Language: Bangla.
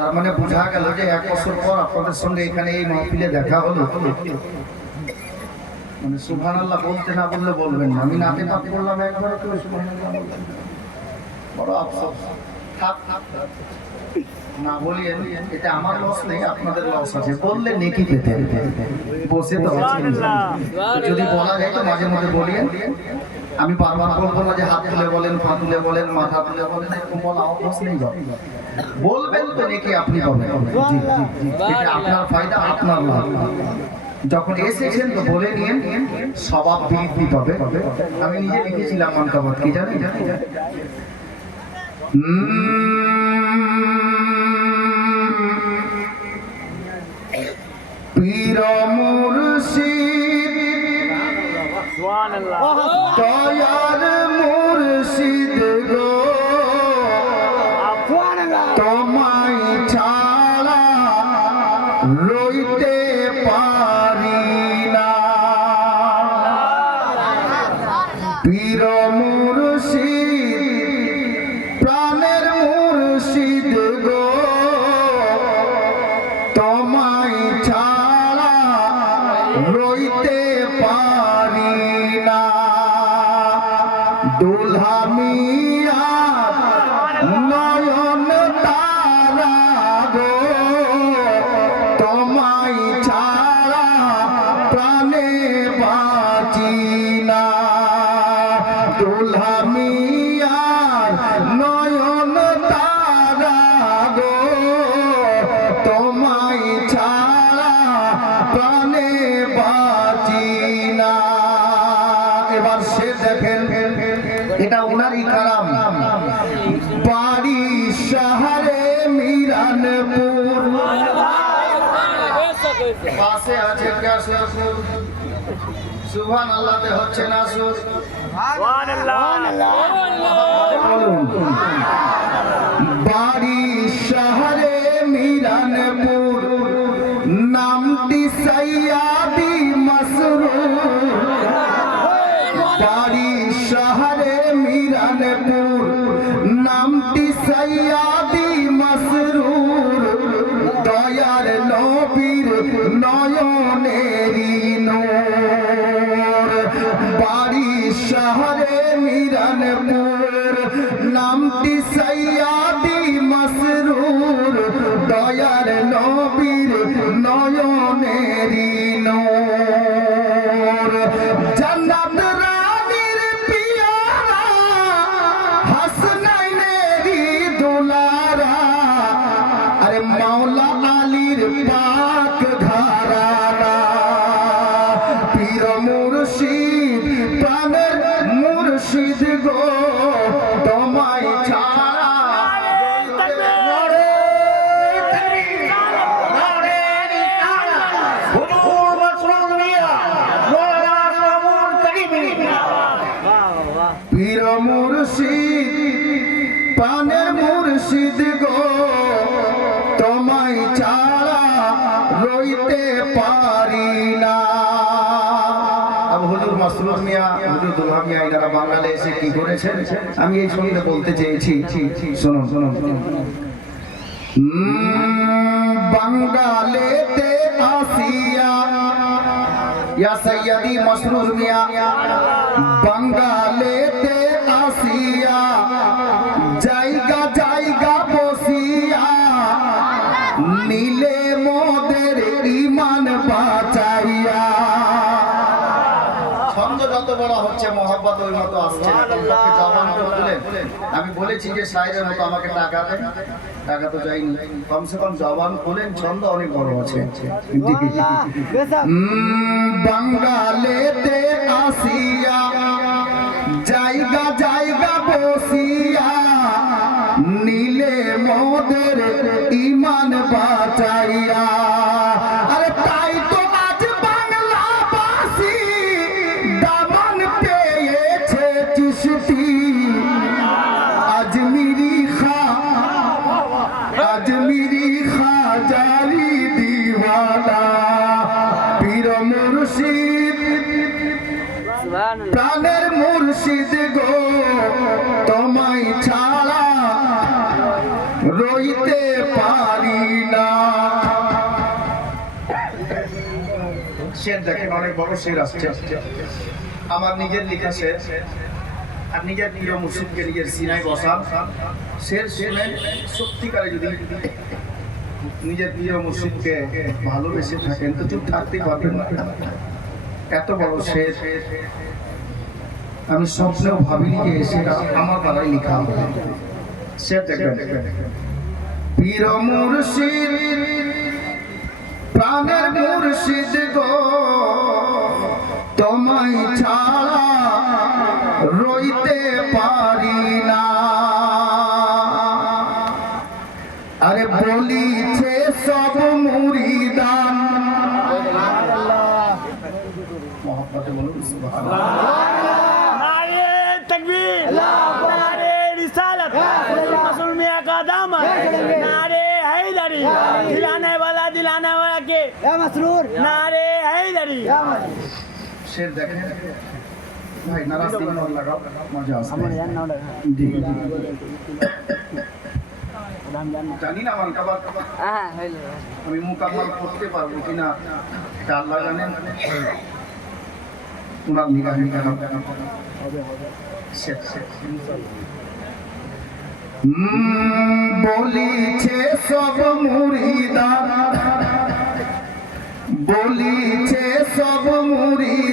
তার মানে বোঝা গেল যে 1 বছর পর আপনাদের সঙ্গে এখানে এই মাহফিলে দেখা হলো। মানে সুবহানাল্লাহ বলতে না বললে বলবেন না, আমি নাতে পাঠ করলাম একবার, তো সুবহানাল্লাহ বলবেন বড় আফসোস। থাক না বলিয়েন, এটা আমার লস নেই, আপনাদের লস আছে। বললে নেকি পেতেন, বসে তো যদি বলা যায় তো মাঝে মাঝে বলিয়েন। আমি বারবার বলবো না যে হাত তুলে বলেন, পা তুলে বলেন, মাথা তুলে বলেন, এরকম বলা অভ্যাস নেই। বলবেন তো নেকি আপনি পাবেন, এটা আপনার ফায়দা, আপনার লাভ। যখন এসেছেন তো বলে নিয়েন, স্বভাব বৃদ্ধি পাবে। আমি নিজে লিখেছিলাম মানকাবাদ, কি জানি পীর মুর্শিদ দয়ার মুর্শিদ গো, তোমায় ছাড়া রইতে পারি না। পীর মুর্শিদ প্রাণের মুর্শিদ গো, তোমায় ছাড়া রইতে পারি না। দুলহা মিয়া নয়ন তারা গো, তোমায় ছাড়া প্রাণে বাঁচি না। দুলহা মিয়া নয়ন তারা গো, তোমায় ছাড়া প্রাণে বাঁচি না। এবার সে দেখেন, এটা ওনারই কালাম। বাড়ি শহরে মিরানপুর, পাশে আছে কেশবপুর। সুবহানাল্লাহতে হচ্ছে না সুর? বাড়ি শহরে মিরানপুর, নামটি সৈয়াদি মসরুর। বাড়ি শহরে মিরানপুর, নামটি সৈয়াদি মসরুর। দয়ার নবীর নয়নেরি নূর। বাড়ি শহরে মিরানপুর, নামটি সৈয়াদি মসরুর। দয়ার নবীর নয়নেরি নূর। জান্নাত রানীর পিয়ারা, হাসনাইনেরি দুলারা। আরে মাওলা আলীর পাক ঘরানা। পীর মুর্শিদ প্রাণের মুর্শিদ গো, তোমায় ছাড়া পীর মুর্শিদ প্রাণের মুর্শিদ গো, তোমায় ছাড়া রইতে পারি না। হুজুর মাসরুর মিয়া, হুজুর দুলহা মিয়া, এনারা বাঙালি এসে কি করেছেন আমি এই সঙ্গে বলতে চেয়েছি। শুনুন শুনুন শুনুন। বাঙালিতে আসিয়া, ইয়া সৈয়দি মাসরুর মিয়া, বাঙালিতে আসিয়া জায়গা জায়গা বসিয়া, নীলে মোদের ইমান বাঁচাইয়া। ছন্দ যত বড় হচ্ছে মহব্বত ওই মতো আসছে। আমি বলেছি যে শায়েরের মতো আমাকে টাকা দেন, টাকা তো চাইনি, কমসে কম জবান খোলেন, ছন্দ অনেক বড় আছে। বাঙালিতে আসিয়া জায়গা জায়গা বসিয়া, নীলে মোদের ইমান বাঁচাইয়া। আরে তাই তো আজ বাংলাবাসী দামন পেয়েছে চিশতি। আজমিরি খাজারি দিওয়ানা। পীর মুর্শিদ প্রাণের মুর্শিদ গো, তোমায় ছাড়া রইতে পারি না। শের দেখেন, অনেক বড় শের আসছে, আমার নিজের লিখা শের, আর নিজের প্রিয় মুর্শিদকে নিজের সিনায় বসান শের শুনে সত্যিকারে যদি নিজের প্রিয় মুর্শিদকে ভালোবেসে থাকেন তো চুপ থাকতে পারবেন না। এত বড় শের আমি স্বপ্নেও ভাবিনি যে সেটা আমার দ্বারাই লেখা হবে। শের দেখবেন, পীর মুর্শিদ প্রাণের মুর্শিদ গো, তোমায় ছাড়া রইতে পারি না। আরে বলিছে সব মুরিদান, মহব্বতে বলুন সুবহানাল্লাহ। नारे तकबीर, नारे रिसालत, रसूल मियां का दामन, नारे हैदरी, दिलाने वाला के मसरूर, नारे हैदरी। शेर देखें भाई, नाराज दिल और लगाओ, मजा আসবে। জি জানি না আমার কাবার আমি মুকাম্মাল করতে পারবো কিনা এটা আল্লাহ জানেন। উনার নিগাহে কেন বলিছে সব মুরিদান, বলিছে সব মুরিদান